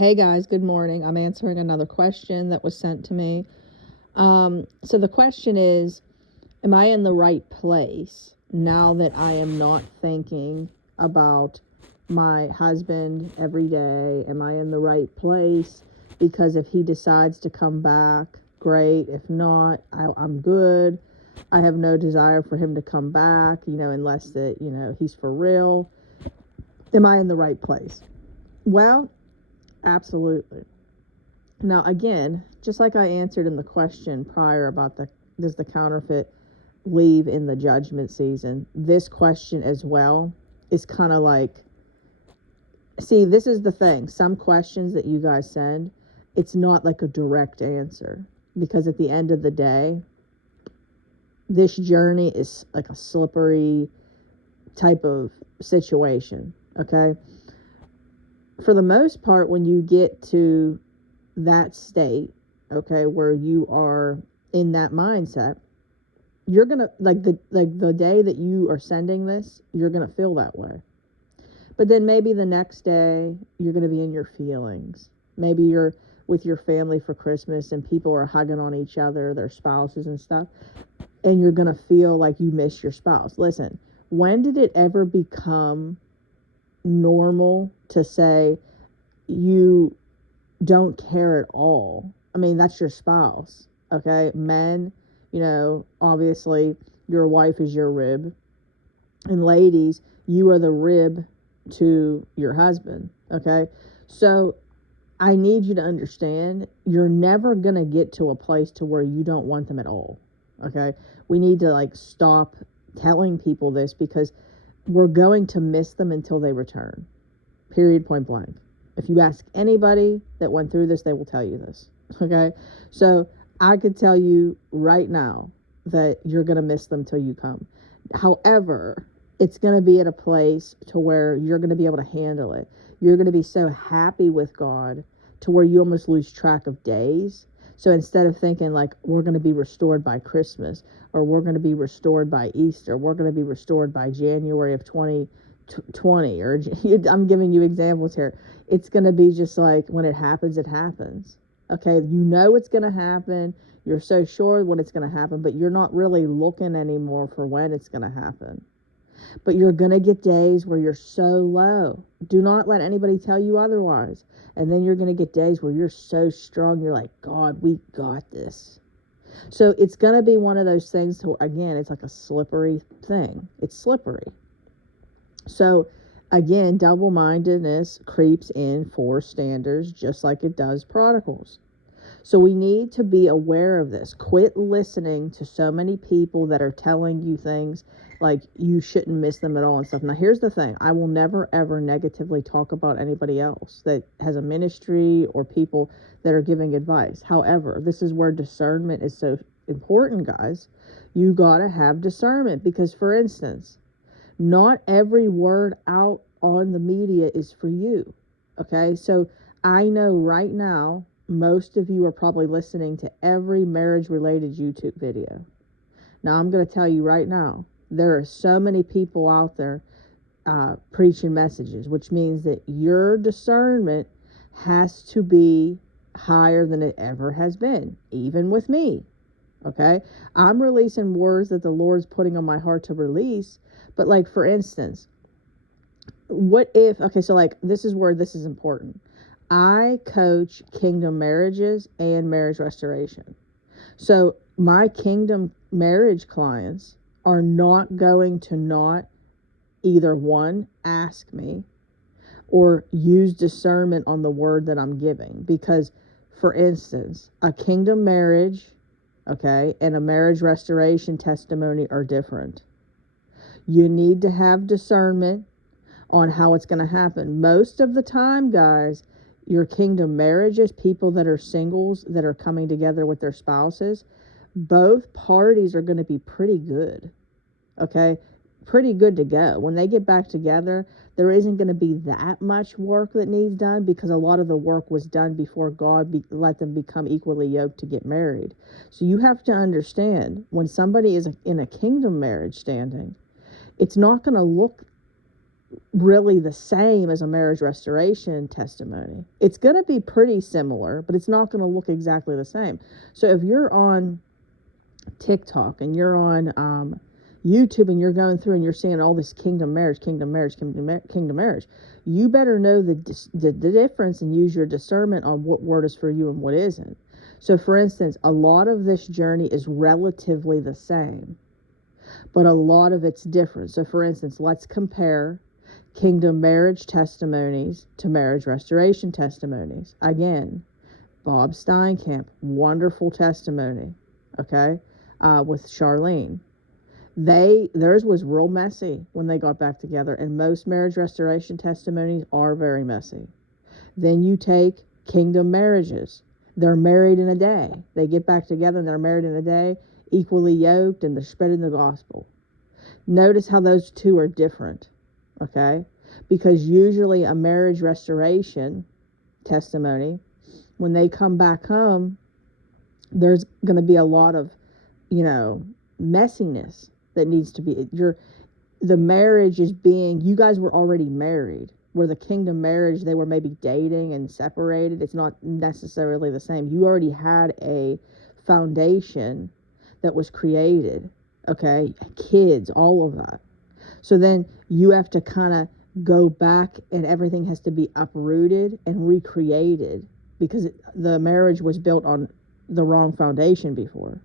Hey guys, good morning. I'm answering another question that was sent to me. So the question is, am I in the right place now that I am not thinking about my husband every day? Am I in the right place? Because if he decides to come back, great. If not, I'm good. I have no desire for him to come back, unless that, he's for real. Am I in the right place? Well, absolutely. Now, again, just like I answered in the question prior about does the counterfeit leave in the judgment season, this question as well is kind of like, see, this is the thing. Some questions that you guys send, it's not like a direct answer, because at the end of the day, this journey is like a slippery type of situation, okay? For the most part, when you get to that state, okay, where you are in that mindset, you're gonna the day that you are sending this, you're gonna feel that way. But then maybe the next day you're gonna be in your feelings. Maybe you're with your family for Christmas and people are hugging on each other, their spouses and stuff, and you're gonna feel like you miss your spouse. Listen, when did it ever become normal to say you don't care at all? I mean, that's your spouse, okay? Men, obviously your wife is your rib. And ladies, you are the rib to your husband, okay? So I need you to understand, you're never going to get to a place to where you don't want them at all, okay? We need to stop telling people this, because we're going to miss them until they return. Period, point blank. If you ask anybody that went through this, they will tell you this, okay? So I could tell you right now that you're going to miss them till you come. However, it's going to be at a place to where you're going to be able to handle it. You're going to be so happy with God to where you almost lose track of days. So instead of thinking we're going to be restored by Christmas, or we're going to be restored by Easter, we're going to be restored by January of 2020, or I'm giving you examples here. It's going to be just like, when it happens, it happens. Okay, it's going to happen. You're so sure when it's going to happen, but you're not really looking anymore for when it's going to happen. But you're going to get days where you're so low. Do not let anybody tell you otherwise. And then you're going to get days where you're so strong. You're like, God, we got this. So it's going to be one of those things to, again, it's like a slippery thing. It's slippery. So again, double-mindedness creeps in for standards, just like it does prodigals. So we need to be aware of this. Quit listening to so many people that are telling you things like you shouldn't miss them at all and stuff. Now, here's the thing. I will never, ever negatively talk about anybody else that has a ministry or people that are giving advice. However, this is where discernment is so important, guys. You got to have discernment, because, for instance, not every word out on the media is for you, okay? So I know right now, most of you are probably listening to every marriage-related YouTube video. Now, I'm going to tell you right now, there are so many people out there preaching messages, which means that your discernment has to be higher than it ever has been, even with me, okay? I'm releasing words that the Lord's putting on my heart to release, but for instance, what if, okay, so this is where this is important. I coach kingdom marriages and marriage restoration. So my kingdom marriage clients are not going to not either one, ask me, or use discernment on the word that I'm giving. Because, for instance, a kingdom marriage, okay, and a marriage restoration testimony are different. You need to have discernment on how it's going to happen. Most of the time, guys, your kingdom marriages, people that are singles that are coming together with their spouses, both parties are going to be pretty good, okay? Pretty good to go. When they get back together, there isn't going to be that much work that needs done, because a lot of the work was done before God let them become equally yoked to get married. So you have to understand, when somebody is in a kingdom marriage standing, it's not going to look really the same as a marriage restoration testimony. It's going to be pretty similar, but it's not going to look exactly the same. So if you're on TikTok and you're on YouTube and you're going through and you're seeing all this kingdom marriage, kingdom marriage, you better know the difference and use your discernment on what word is for you and what isn't. So for instance, a lot of this journey is relatively the same, but a lot of it's different. So for instance, let's compare kingdom marriage testimonies to marriage restoration testimonies. Again, Bob Steinkamp, wonderful testimony, okay, with Charlene. Theirs was real messy when they got back together, and most marriage restoration testimonies are very messy. Then you take kingdom marriages. They're married in a day. They get back together and they're married in a day, equally yoked, and they're spreading the gospel. Notice how those two are different, okay? Because usually a marriage restoration testimony, when they come back home, there's going to be a lot of, messiness that needs to be, the marriage is being, you guys were already married. Where the kingdom marriage, they were maybe dating and separated. It's not necessarily the same. You already had a foundation that was created, okay? Kids, all of that. So then you have to kind of go back and everything has to be uprooted and recreated because the marriage was built on the wrong foundation before.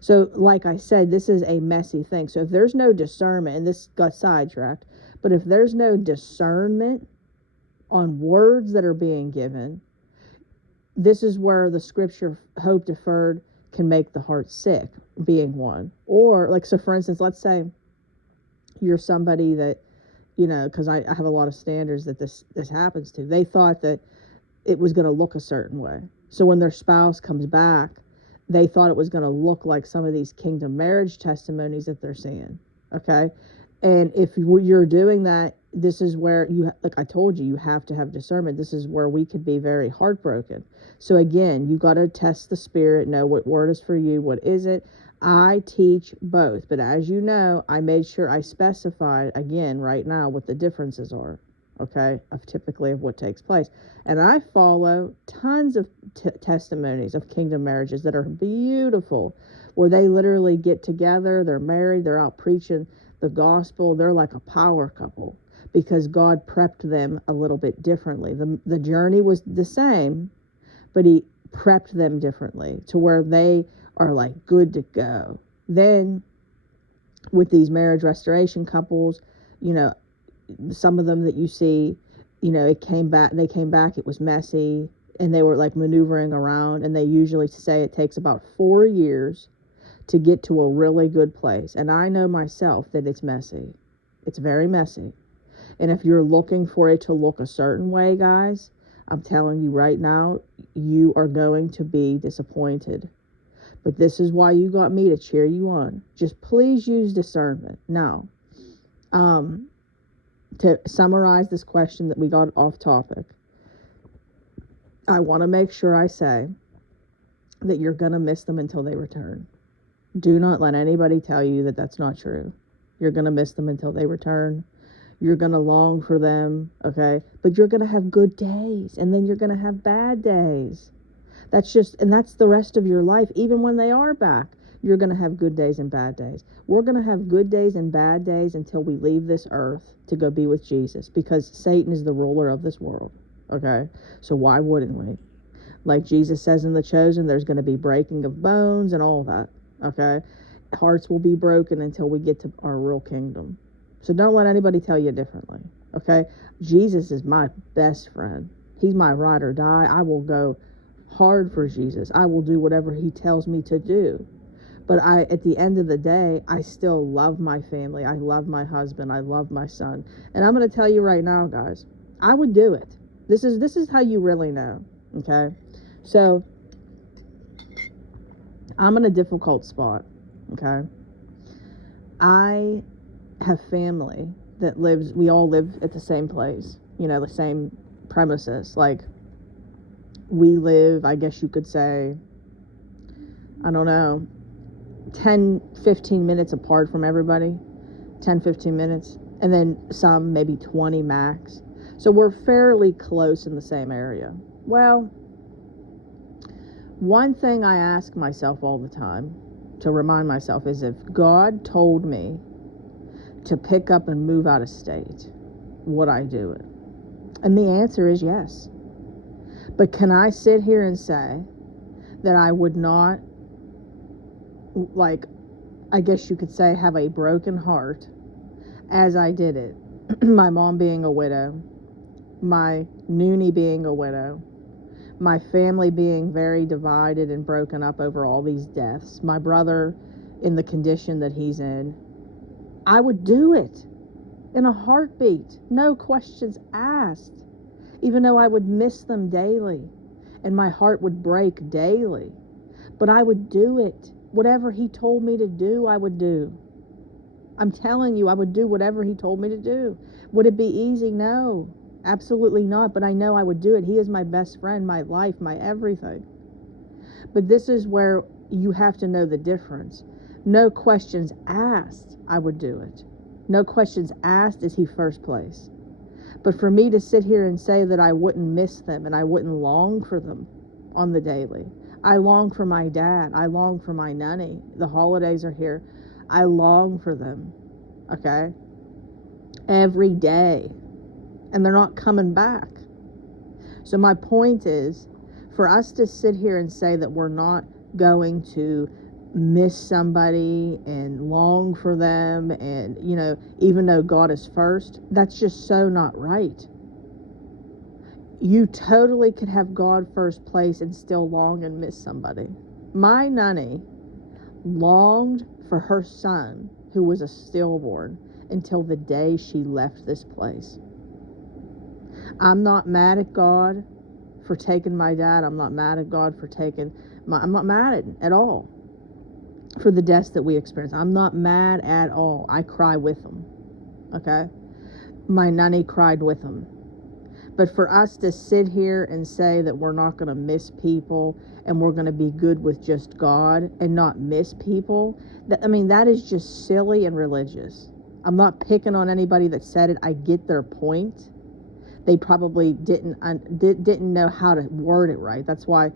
So like I said, this is a messy thing. So if there's no discernment, and this got sidetracked, but if there's no discernment on words that are being given, this is where the scripture, hope deferred can make the heart sick, being one. Or like, so for instance, let's say you're somebody that, because I have a lot of standards that this happens to. They thought that it was going to look a certain way. So when their spouse comes back, they thought it was going to look like some of these kingdom marriage testimonies that they're seeing. Okay. And if you're doing that, this is where like I told you, you have to have discernment. This is where we could be very heartbroken. So again, you got to test the spirit, know what word is for you, what is it. I teach both, but as you know, I made sure I specified again right now what the differences are, okay, of typically of what takes place. And I follow tons of testimonies of kingdom marriages that are beautiful, where they literally get together, they're married, they're out preaching the gospel, they're like a power couple because God prepped them a little bit differently. The journey was the same, but he prepped them differently to where they are like good to go. Then with these marriage restoration couples, some of them that you see, they came back, it was messy, and they were like maneuvering around, and they usually say it takes about 4 years to get to a really good place. And I know myself that it's messy. It's very messy. And if you're looking for it to look a certain way, guys, I'm telling you right now, you are going to be disappointed. But this is why you got me to cheer you on. Just please use discernment. Now, to summarize this question that we got off topic, I want to make sure I say that you're going to miss them until they return. Do not let anybody tell you that that's not true. You're going to miss them until they return. You're going to long for them, okay? But you're going to have good days, and then you're going to have bad days. That's the rest of your life. Even when they are back, you're going to have good days and bad days. We're going to have good days and bad days until we leave this earth to go be with Jesus, because Satan is the ruler of this world, okay? So why wouldn't we? Like Jesus says in The Chosen, there's going to be breaking of bones and all that, okay? Hearts will be broken until we get to our real kingdom. So don't let anybody tell you differently, okay? Jesus is my best friend. He's my ride or die. I will go hard for Jesus. I will do whatever he tells me to do. But at the end of the day, I still love my family. I love my husband. I love my son. And I'm going to tell you right now, guys, I would do it. This is how you really know, okay? So I'm in a difficult spot, okay? I have family that we all live at the same place, the same premises. Like, we live, I guess you could say, I don't know, 10, 15 minutes apart from everybody. 10, 15 minutes. and then some maybe 20 max. So we're fairly close in the same area. Well, one thing I ask myself all the time to remind myself is, if God told me to pick up and move out of state, would I do it? And the answer is yes. But can I sit here and say that I would not, like, I guess you could say, have a broken heart as I did it? My mom being a widow, my noonie being a widow, my family being very divided and broken up over all these deaths, my brother in the condition that he's in. I would do it in a heartbeat, no questions asked, even though I would miss them daily and my heart would break daily. But I would do it. Whatever he told me to do, I would do. I'm telling you, I would do whatever he told me to do. Would it be easy? No, absolutely not. But I know I would do it. He is my best friend, my life, my everything. But this is where you have to know the difference. No questions asked, I would do it. No questions asked is he first place. But for me to sit here and say that I wouldn't miss them and I wouldn't long for them on the daily. I long for my dad. I long for my nanny. The holidays are here. I long for them, okay? Every day. And they're not coming back. So my point is, for us to sit here and say that we're not going to miss somebody and long for them, and, you know, even though God is first, that's just so not right. You totally could have God first place and still long and miss somebody. My nanny longed for her son, who was a stillborn, until the day she left this place. I'm not mad at God for taking my dad. I'm not mad at God for taking I'm not mad at all for the deaths that we experience. I'm not mad at all. I cry with them, okay? My nanny cried with them. But for us to sit here and say that we're not going to miss people and we're going to be good with just God and not miss people, that is just silly and religious. I'm not picking on anybody that said it. I get their point. They probably didn't know how to word it right. That's why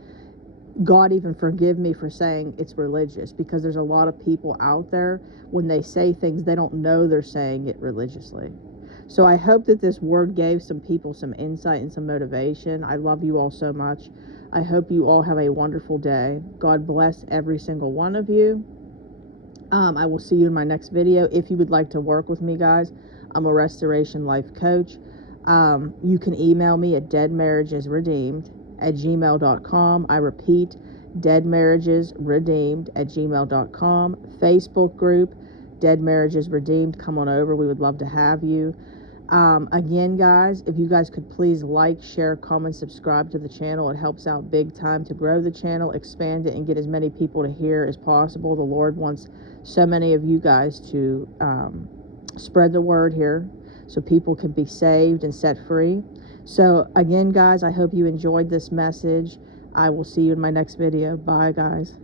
God even forgive me for saying it's religious, because there's a lot of people out there, when they say things, they don't know they're saying it religiously. So I hope that this word gave some people some insight and some motivation. I love you all so much. I hope you all have a wonderful day. God bless every single one of you. I will see you in my next video. If you would like to work with me, guys, I'm a restoration life coach. You can email me at deadmarriagesredeemed@gmail.com. I repeat, deadmarriagesredeemed@gmail.com. Facebook group, Dead Marriages Redeemed. Come on over. We would love to have you. Again, guys, if you guys could please like, share, comment, subscribe to the channel. It helps out big time to grow the channel, expand it, and get as many people to hear as possible. The Lord wants so many of you guys to spread the word here so people can be saved and set free. So again, guys, I hope you enjoyed this message. I will see you in my next video. Bye, guys.